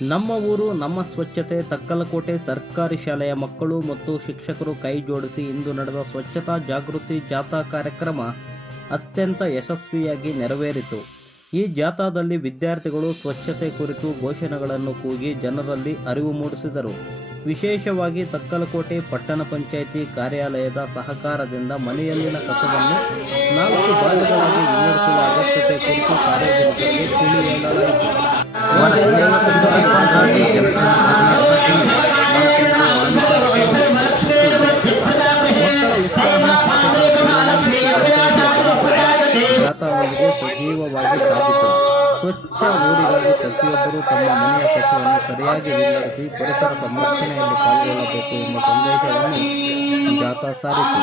ನಮ್ಮ ಊರು ನಮ್ಮ ಸ್ವಚ್ಛತೆ. ತಕ್ಕಲಕೋಟೆ ಸರ್ಕಾರಿ ಶಾಲೆಯ ಮಕ್ಕಳು ಮತ್ತು ಶಿಕ್ಷಕರು ಕೈ ಜೋಡಿಸಿ ಇಂದು ನಡೆದ ಸ್ವಚ್ಛತಾ ಜಾಗೃತಿ ಜಾಥಾ ಕಾರ್ಯಕ್ರಮ ಅತ್ಯಂತ ಯಶಸ್ವಿಯಾಗಿ ನೆರವೇರಿತು. ಈ ಜಾಥಾದಲ್ಲಿ ವಿದ್ಯಾರ್ಥಿಗಳು ಸ್ವಚ್ಛತೆ ಕುರಿತು ಘೋಷಣೆಗಳನ್ನು ಕೂಗಿ ಜನರಲ್ಲಿ ಅರಿವು ಮೂಡಿಸಿದರು. ವಿಶೇಷವಾಗಿ ತಕ್ಕಲಕೋಟೆ ಪಟ್ಟಣ ಪಂಚಾಯಿತಿ ಕಾರ್ಯಾಲಯದ ಸಹಕಾರದಿಂದ ಮನೆಯಲ್ಲಿನ ಕಸವನ್ನು 4 ಭಾಗಗಳಾಗಿ ವಿಂಗಡಿಸುವ ಅಗತ್ಯತೆ ಕುರಿತು ಸಾರ್ವಜನಿಕರಿಗೆ ತಿಳಿ ಹೇಳಲಾಯಿತು. ಜಾಥಾವೊಂದಿಗೆ ಸಜೀವವಾಗಿ ಸಾಗಿತು. ಸ್ವಚ್ಛ ಊರಿಗಾಗಿ ಪ್ರತಿಯೊಬ್ಬರೂ ತಮ್ಮ ಮನೆಯ ಕಸವನ್ನು ಸರಿಯಾಗಿ ವಿಂಗಡಿಸಿ ಪರಿಸರ ಸಂರಕ್ಷಣೆಯಲ್ಲಿ ಪಾಲ್ಗೊಳ್ಳಬೇಕು ಎಂಬ ಸಂದೇಶವನ್ನು ಜಾಥಾ ಸಾರಿತು.